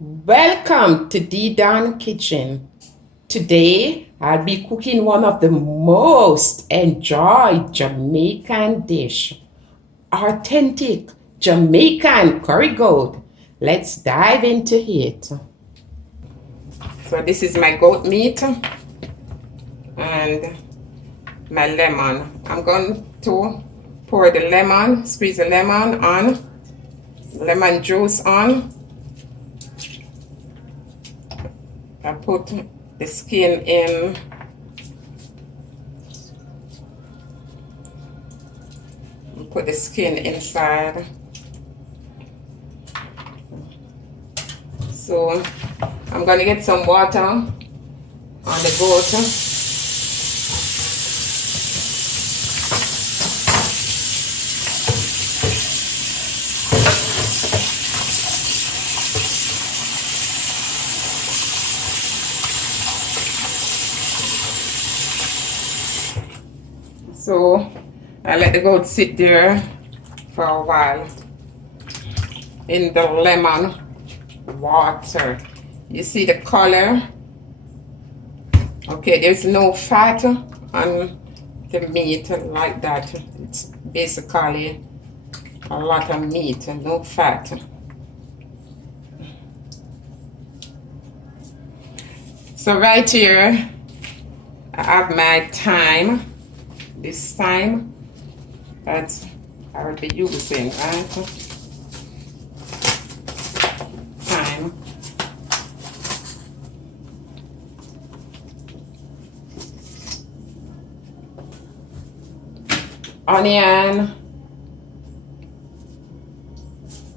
Welcome to D Don Kitchen. Today I'll be cooking one of the most enjoyed Jamaican dish, authentic Jamaican curry goat. Let's dive into it. So this is my goat meat and my lemon. I'm going to pour the lemon, squeeze the lemon on, lemon juice on. I put the skin in. Put the skin inside. So I'm gonna get some water on the goat. So I let the goat sit there for a while in the lemon water. You see the color? Okay, there's no fat on the meat like that. It's basically a lot of meat and no fat. So right here, I have my thyme. This time that I will be using, right? Thyme. Onion,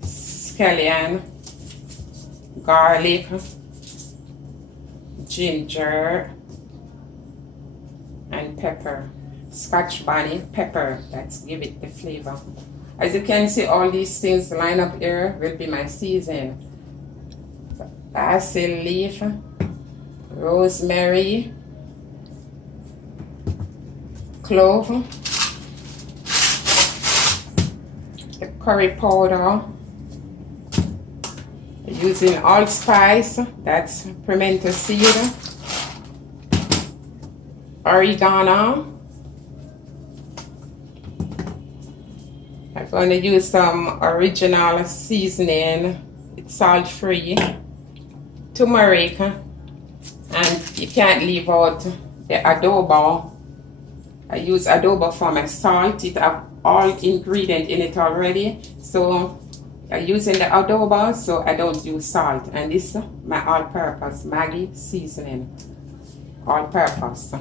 scallion, garlic, ginger, and pepper. Scotch bonnet pepper, that's give it the flavor. As you can see, all these things line up here will be my season. Basil leaf, rosemary, clove, the curry powder, using allspice, that's pimento seed, oregano. I'm going to use some original seasoning. It's salt free, turmeric, and you can't leave out the adobo. I use adobo for my salt. It have all ingredients in it already, so I'm using the adobo, so I don't use salt. And this my all-purpose Maggi seasoning, all-purpose.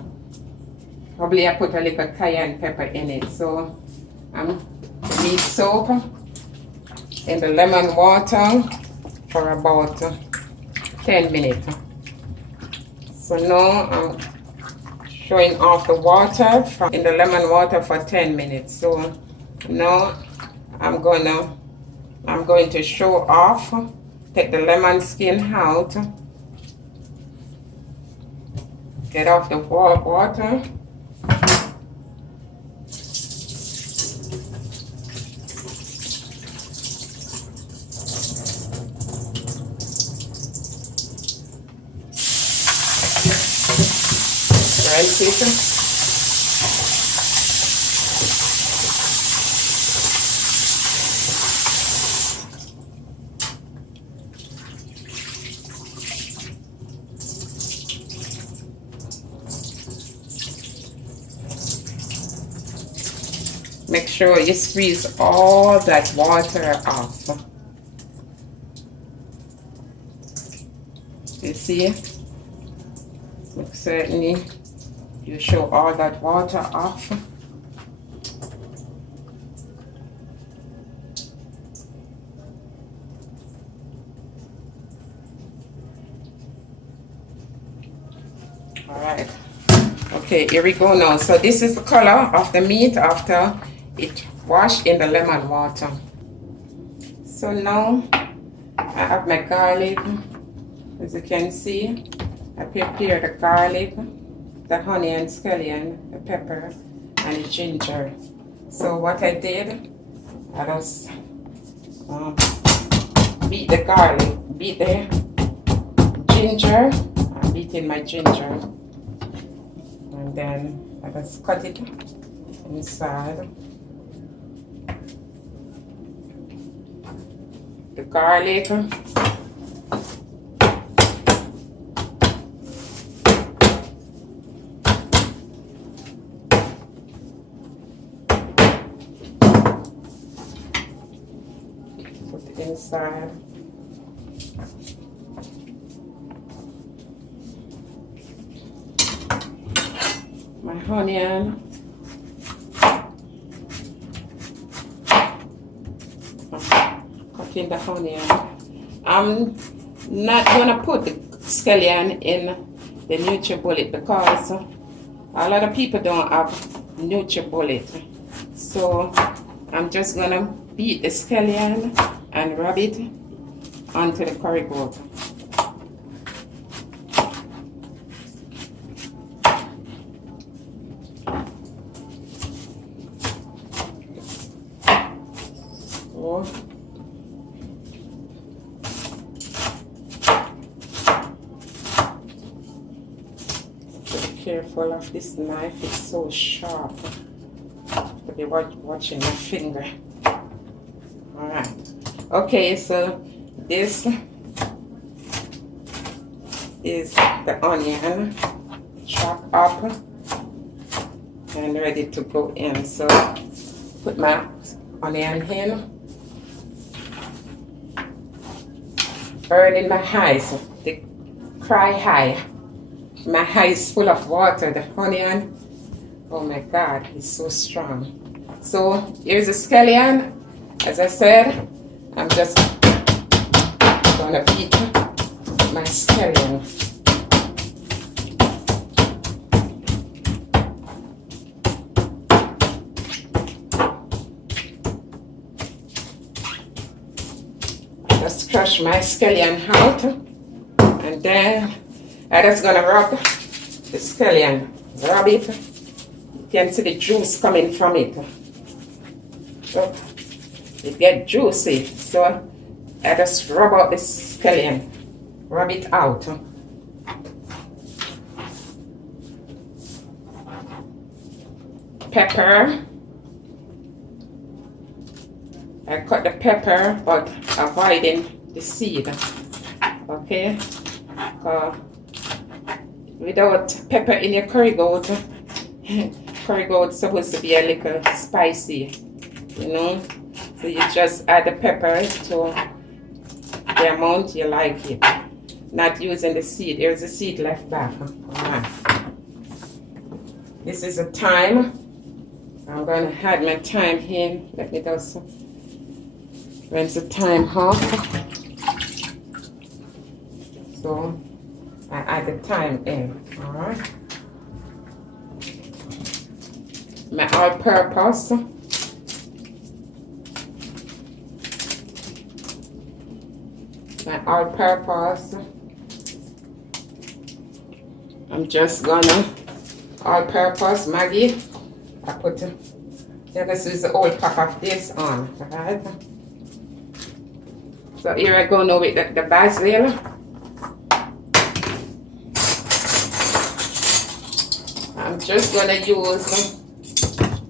Probably I put a little cayenne pepper in it. So meat soak in the lemon water for about 10 minutes. So now I'm showing off the water in the lemon water for 10 minutes. So now I'm going to show off, take the lemon skin out, get off the water. Rinse it. Make sure you squeeze all that water off. You see? Make certainly you show all that water off. All right. Okay, here we go now. So this is the color of the meat after it washed in the lemon water. So now I have my garlic. As you can see, I prepare the garlic, the honey and scallion, the pepper, and the ginger. So what I did, I just beat the garlic, beat the ginger. I'm beating my ginger. And then I just cut it inside. The garlic. Put it inside. My onion. Cutting the onion. I'm not gonna put the scallion in the NutriBullet because a lot of people don't have NutriBullet. So I'm just gonna beat the scallion and rub it onto the curry goat. Be careful of this knife, it's so sharp. To be watching my finger. Alright. Okay, so this is the onion chopped up and ready to go in. So put my onion in. Burning my eyes, they cry high. My eyes full of water, the onion. Oh my God, it's so strong. So here's the scallion. As I said, I'm just gonna beat my scallion. Just crush my scallion out, and then I'm just gonna rub the scallion. Rub it. You can see the juice coming from it. So it gets juicy. So I just rub out the scallion. Rub it out. Pepper. I cut the pepper, but avoiding the seed. Okay? Without pepper in your curry goat, curry goat's supposed to be a little spicy, you know? So you just add the pepper to the amount you like it. Not using the seed. There's a seed left back. Alright. This is the thyme. I'm going to add my thyme in. Let me just rinse the thyme off. So I add the thyme in. Alright. My all-purpose. My all-purpose. I'm just gonna all-purpose Maggi. I put this is the old pack of this on. Alright. So here I go now with the basil. I'm just gonna use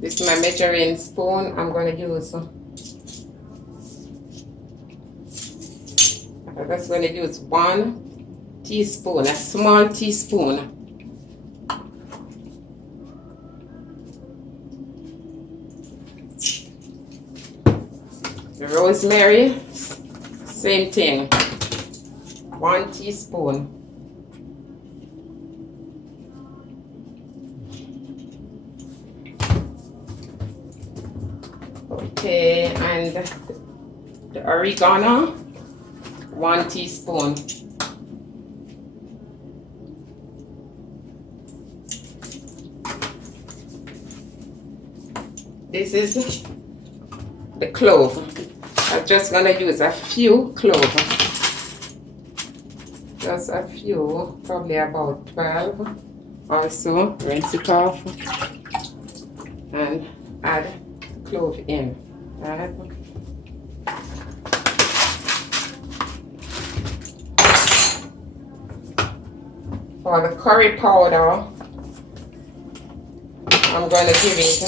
this is my measuring spoon. I'm gonna use I'm just gonna use 1 teaspoon, a small teaspoon. The rosemary, same thing. 1 teaspoon. Okay, and the oregano, 1 teaspoon. This is the clove. I'm just gonna use a few cloves. Just a few, probably about 12. Also, rinse it off and add clove in. Right? For the curry powder, I'm going to give it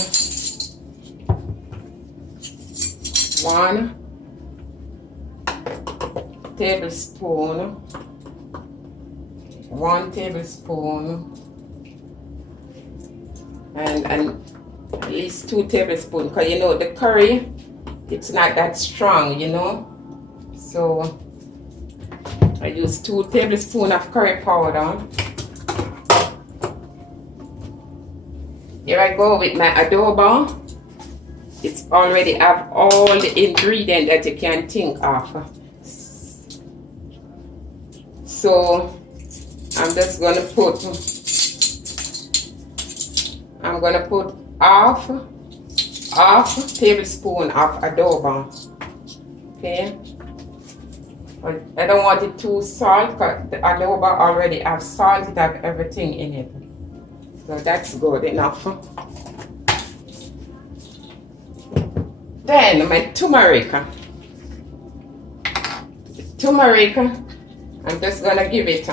1 tablespoon. 1 tablespoon. And at least 2 tablespoons, because you know the curry, it's not that strong, you know. So I use 2 tablespoons of curry powder. Here I go with my adobo. It's already have all the ingredients that you can think of. So I'm just gonna put half tablespoon of adobo. Okay. But I don't want it too salt because the adobo already have salt, it have everything in it. So that's good enough. Then my turmeric. I'm just gonna give it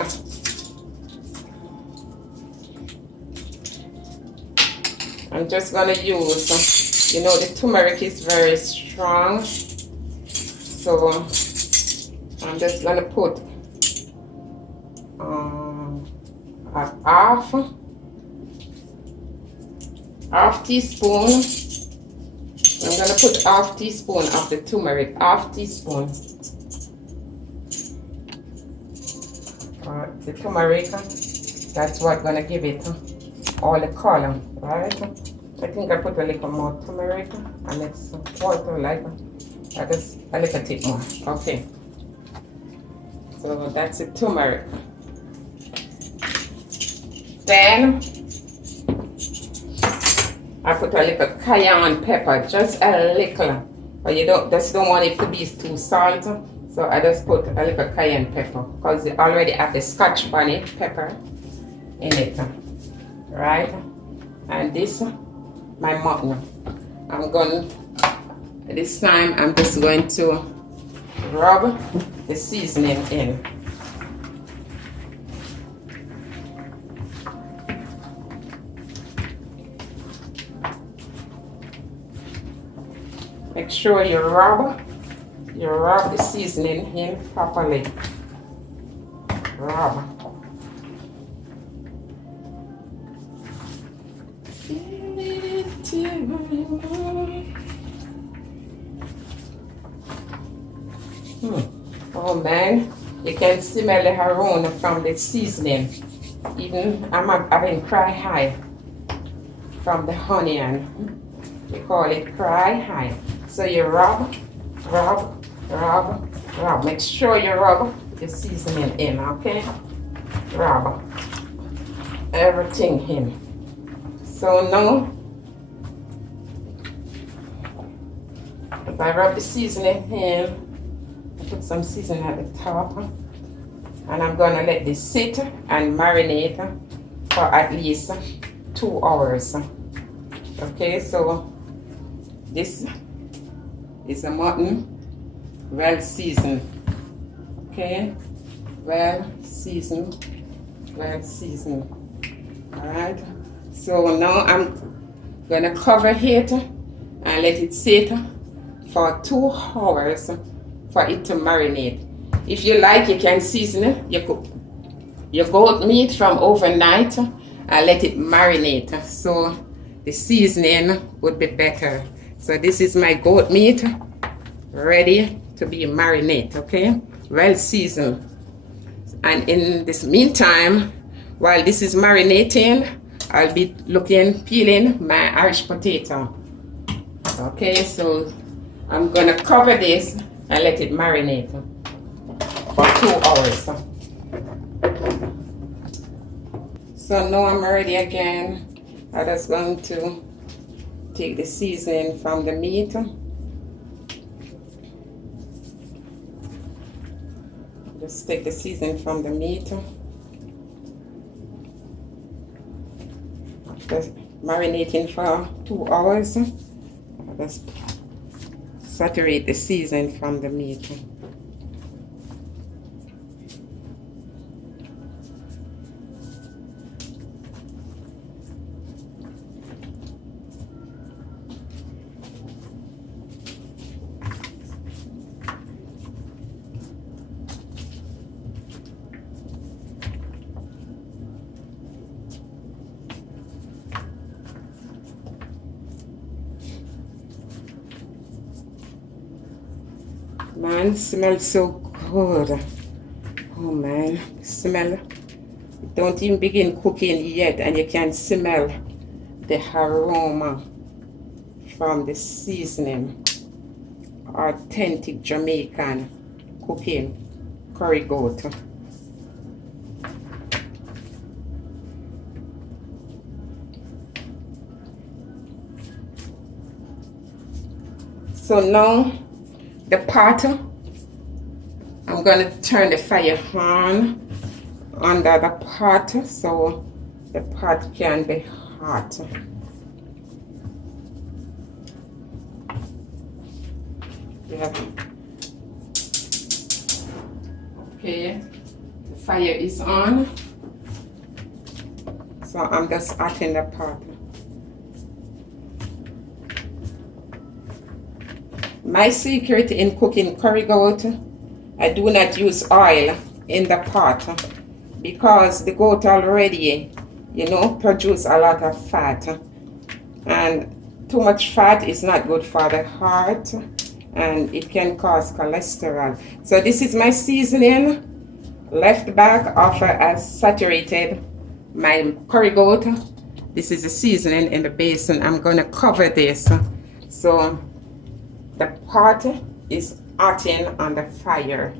I'm just gonna use, you know, the turmeric is very strong, so I'm just gonna put a half teaspoon. I'm gonna put half teaspoon of the turmeric, half teaspoon. The turmeric, that's what gonna give it all the color, right? I think I put a little more turmeric and it's water like just a little bit more. Okay. So that's the turmeric. Then I put a little cayenne pepper, just a little. But you just don't want it to be too salty. So I just put a little cayenne pepper because they already have the scotch bonnet pepper in it. Right? And this, my mutton. This time I'm just going to rub the seasoning in. Make sure you rub the seasoning in properly. Rub. Oh man, you can smell the aroma from the seasoning. Even I'm having cry high from the onion. We call it cry high. So you rub. Make sure you rub the seasoning in, okay? Rub everything in. So now, if I rub the seasoning in, I put some seasoning at the top, and I'm gonna let this sit and marinate for at least 2 hours. Okay, so this is a mutton well seasoned. Okay, well seasoned. All right. So now I'm gonna cover it and let it sit for 2 hours for it to marinate. If you like, you can season your goat meat from overnight and let it marinate. So the seasoning would be better. So this is my goat meat ready to be marinated, okay? Well seasoned. And in this meantime, while this is marinating, I'll be peeling my Irish potato. Okay, so I'm gonna cover this and let it marinate for 2 hours. So now I'm ready again. I'm just going to take the seasoning from the meat. Just take the seasoning from the meat. Just marinating for 2 hours. Just saturate the seasoning from the meat. Man, smells so good. Oh man, smell. Don't even begin cooking yet and you can smell the aroma from the seasoning. Authentic Jamaican cooking curry goat. So now the pot, I'm going to turn the fire on under the pot so the pot can be hot. Yeah. Okay, the fire is on. So I'm just hotting the pot. My secret in cooking curry goat, I do not use oil in the pot because the goat already, you know, produce a lot of fat. And too much fat is not good for the heart and it can cause cholesterol. So this is my seasoning left back after I saturated my curry goat. This is the seasoning in the basin. I'm going to cover this. So the pot is hotting on the fire.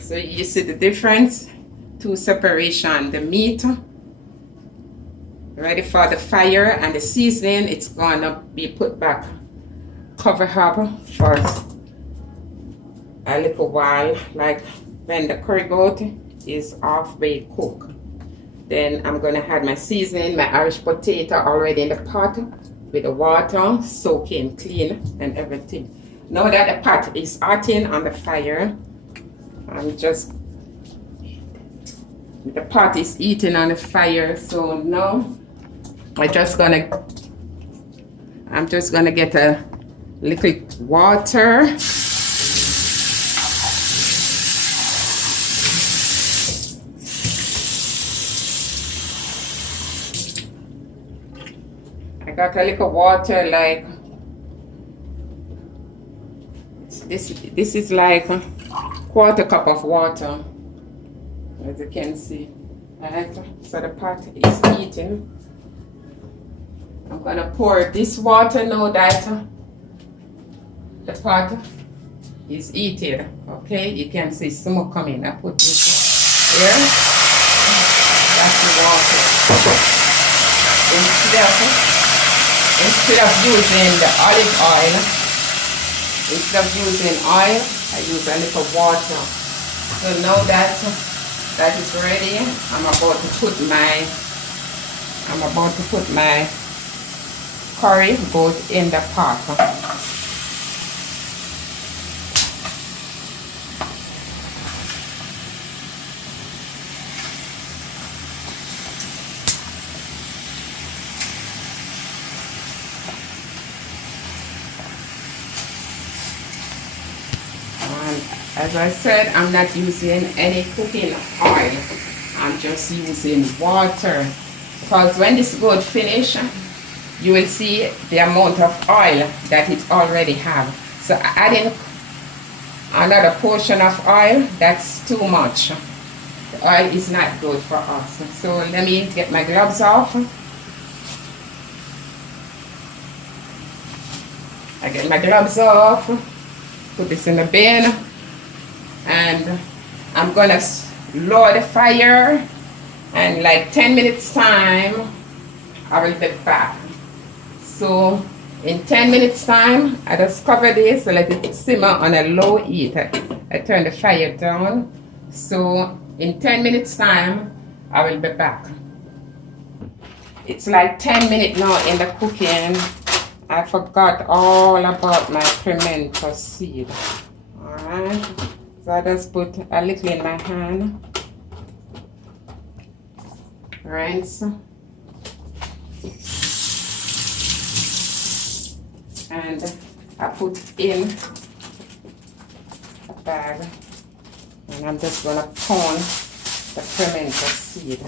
So you see the difference? Two separation. The meat ready for the fire and the seasoning, it's gonna be put back, cover up for a little while, like when the curry goat is halfway cooked. Then I'm gonna add my seasoning, my Irish potato already in the pot with the water soaking clean and everything. Now that the pot is hotting on the fire, the pot is eating on the fire. So now I'm just gonna get a little water. I got a little water, like this is like a quarter cup of water, as you can see. Right, so the pot is heating. I'm gonna pour this water now that the pot is heated. Okay, you can see smoke coming. I put this here. That's the water. Instead of using the olive oil, instead of using oil, I use a little water. So now that is ready, I'm about to put my curry goat in the pot. As I said, I'm not using any cooking oil. I'm just using water. Because when this goat finish, you will see the amount of oil that it already have. So adding another portion of oil, that's too much. The oil is not good for us. So let me get my gloves off. I get my gloves off, put this in the bin. And I'm gonna lower the fire, and like 10 minutes time I will be back. So in 10 minutes time I just cover this, let it simmer on a low heat. I turn the fire down. So in 10 minutes time I will be back. It's like 10 minutes now in the cooking. I forgot all about my pimento seed. Alright. So I just put a little in my hand, rinse, and I put in a bag, and I'm just gonna pound the pimento seed.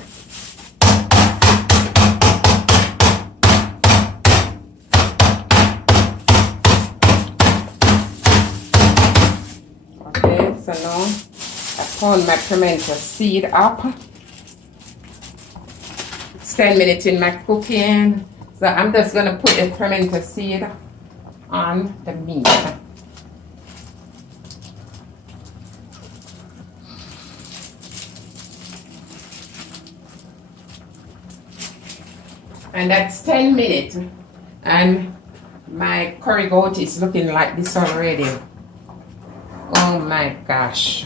So now I found my pimento seed up. It's 10 minutes in my cooking. So I'm just gonna put the pimento seed on the meat. And that's 10 minutes. And my curry goat is looking like this already. Oh my gosh.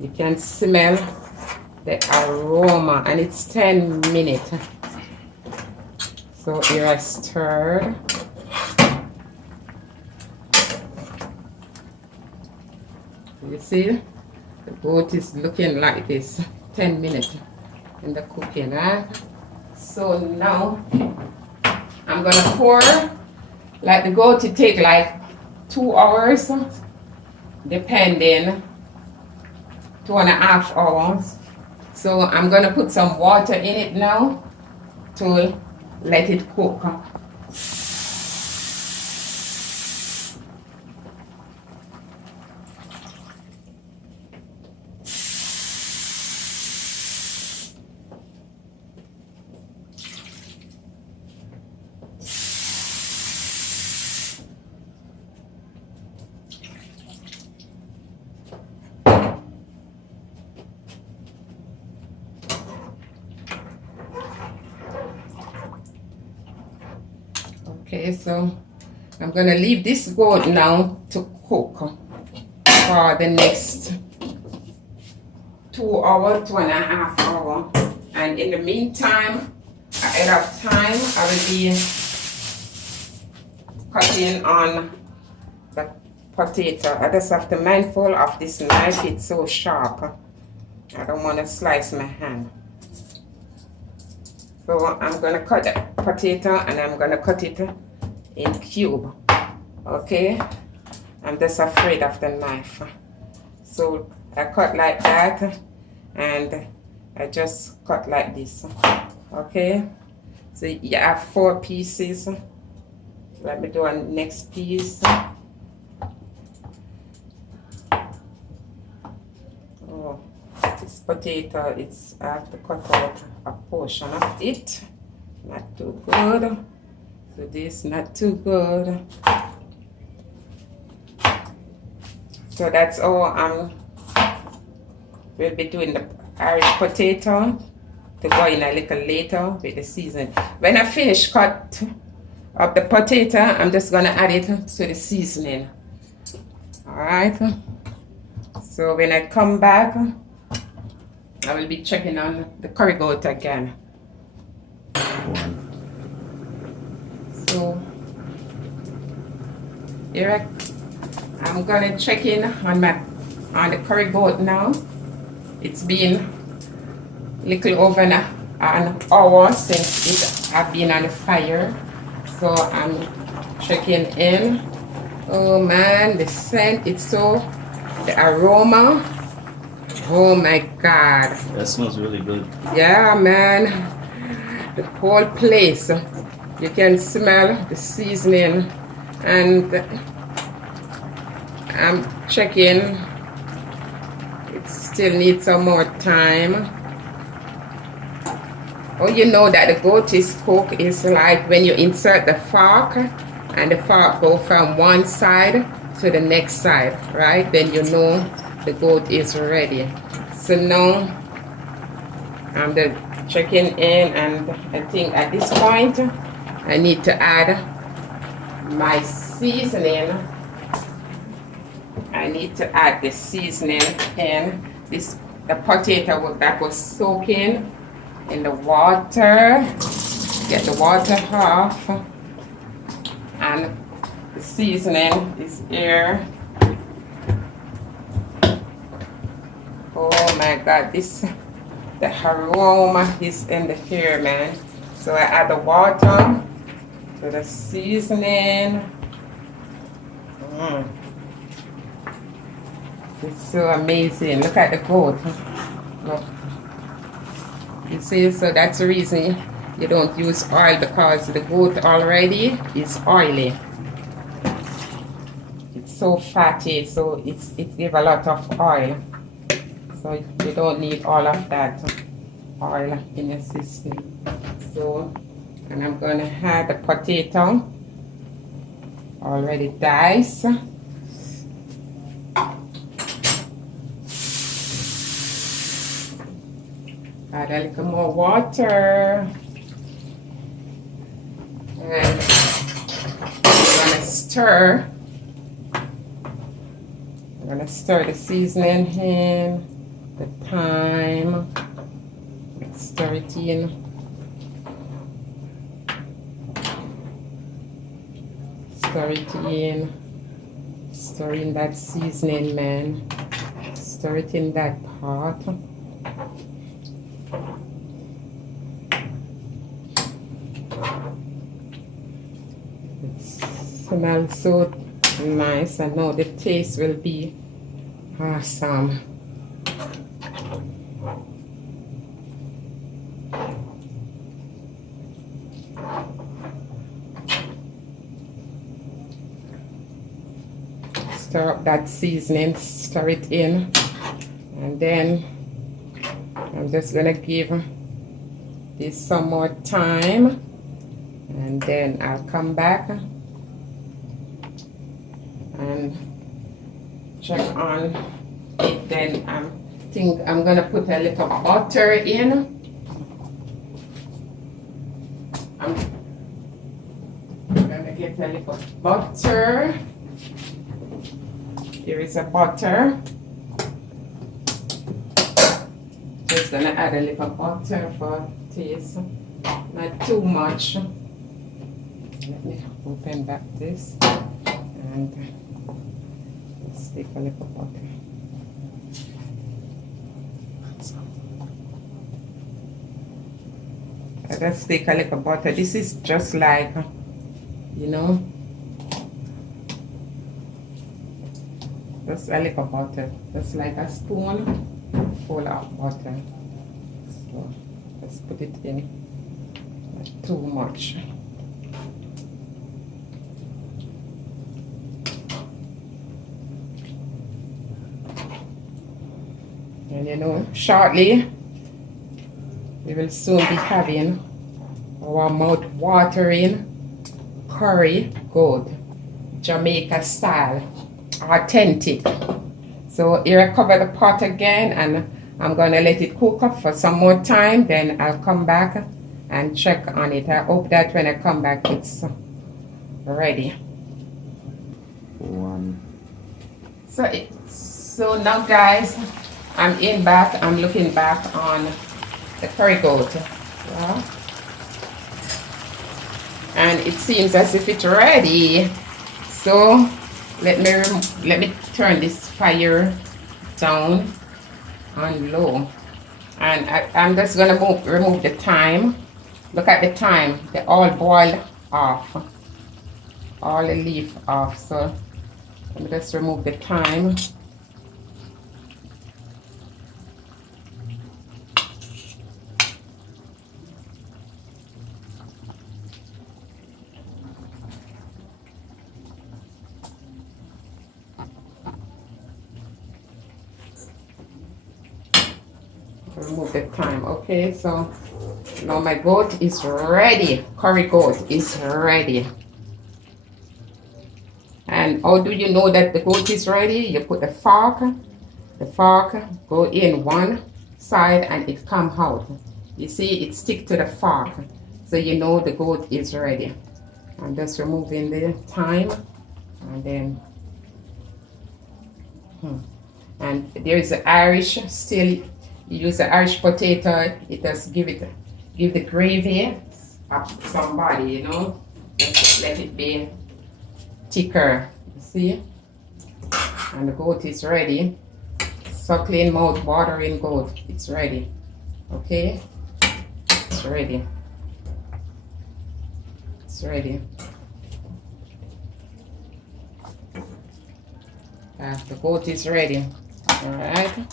You can smell the aroma, and it's 10 minutes. So here I stirred. You see, the goat is looking like this. 10 minutes in the cooking, right? So now I'm gonna pour. Like the goat, it take like 2 hours, depending, 2.5 hours. So I'm gonna put some water in it now to let it cook. Okay, so I'm gonna leave this goat now to cook for the next 2 hours, 2.5 hours. And in the meantime, ahead of time, I will be cutting on the potato. I just have to be mindful of this knife, it's so sharp. I don't want to slice my hand. So I'm going to cut the potato and I'm going to cut it in cube. Okay? I'm just afraid of the knife. So I cut like that and I just cut like this. Okay? So you have 4 pieces. Let me do a next piece. Oh, this potato, I have to cut out a portion of it. Not too good. So this not too good. So that's all we'll be doing the Irish potato to go in a little later with the seasoning. When I finish cut up the potato, I'm just gonna add it to the seasoning. Alright. So when I come back, I will be checking on the curry goat again. So here I'm gonna check in on the curry goat now. It's been a little over an hour since it have been on the fire. So I'm checking in. Oh man, the scent, the aroma. Oh my God. That smells really good. Yeah, man. The whole place. You can smell the seasoning. And I'm checking. It still needs some more time. Oh, you know that the goat is cooked is like when you insert the fork and the fork go from one side to the next side, right? Then you know the goat is ready. So now I'm checking in, and I think at this point I need to add my seasoning. I need to add the seasoning in the potato that was soaking in the water. Get the water off, and the seasoning is here. Oh my God, the aroma is in the air, man. So I add the water to the seasoning. It's so amazing. Look at the goat. Look. You see, so that's the reason you don't use oil, because the goat already is oily. It's so fatty, so it gives a lot of oil. So you don't need all of that oil in your system. So, and I'm gonna add the potato already diced. Add a little more water. And I'm gonna stir. I'm gonna stir the seasoning in, the thyme. Stir it in. Stir it in. Stir in that seasoning, man. Stir it in that pot. It smells so nice. I know the taste will be awesome. Stir up that seasoning, stir it in, and then I'm just gonna give this some more time, and then I'll come back and check on it. Then I think I'm gonna put a little butter in. I'm gonna get a little butter. Here is a butter. Just gonna add a little butter for taste, not too much. Let me open back this and let's take a little butter. Let's take a little butter. This is just like, you know, just a little butter, just like a spoon full of butter. So let's put it in, not too much. And you know, shortly we will soon be having our mouth-watering curry goat, Jamaica style, authentic. So here I cover the pot again, and I'm gonna let it cook up for some more time. Then I'll come back and check on it. I hope that when I come back it's ready. So now guys, I'm looking back on the curry goat. Yeah. And it seems as if it's ready. So let me turn this fire down on low, and I'm just gonna remove the thyme. Look at the thyme; they all boiled off, all the leaf off. So let me just remove the thyme. Remove the thyme. Okay, so now my goat is ready. Curry goat is ready. And how do you know that the goat is ready? You put the fork go in one side and it come out. You see, it stick to the fork, so you know the goat is ready. I'm just removing the thyme, and then and there is the Irish still. You use the Irish potato, it does give the gravy up somebody, you know. Just let it be thicker, you see. And the goat is ready. Suckling, mouth watering goat, it's ready. Okay, it's ready. It's ready. The goat is ready. All right.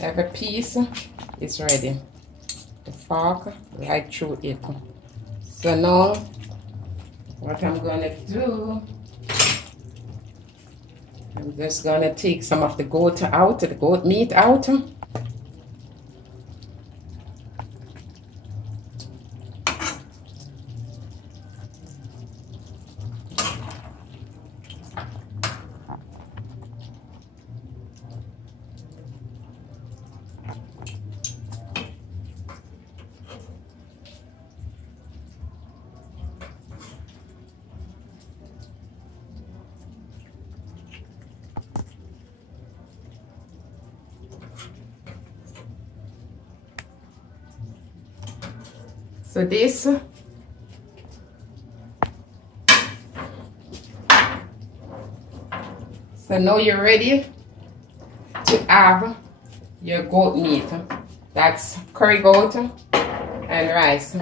Every piece is ready. the fork right through it. So now, what I'm gonna do, I'm just gonna take some of the goat meat out. So this, so now you're ready to have your goat meat. That's curry goat and rice.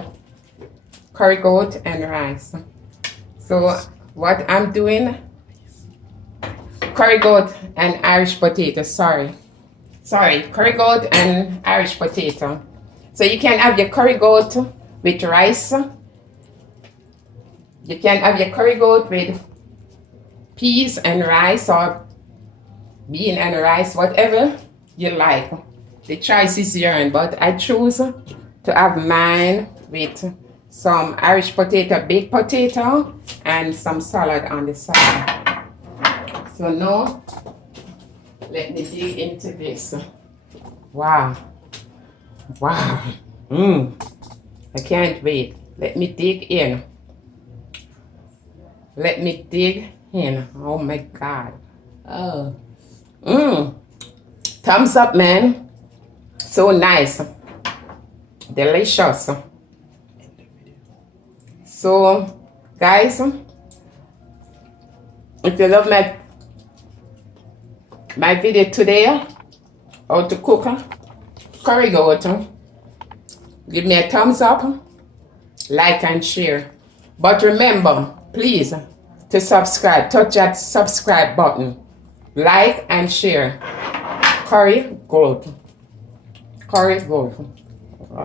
Curry goat and rice. So what I'm doing, curry goat and Irish potato, sorry, curry goat and Irish potato. So you can have your curry goat with rice. You can have your curry goat with peas and rice or bean and rice, whatever you like. The choice is yours, but I choose to have mine with some Irish potato, baked potato, and some salad on the side. So now, let me dig into this. Wow. Wow. I can't wait. Let me dig in. Let me dig in. Oh my God. Oh. Thumbs up, man. So nice. Delicious. So, guys, if you love my video today, how to cook curry goat, give me a thumbs up, like and share. But remember, please, to subscribe, touch that subscribe button, like and share. Curry goat. Curry goat.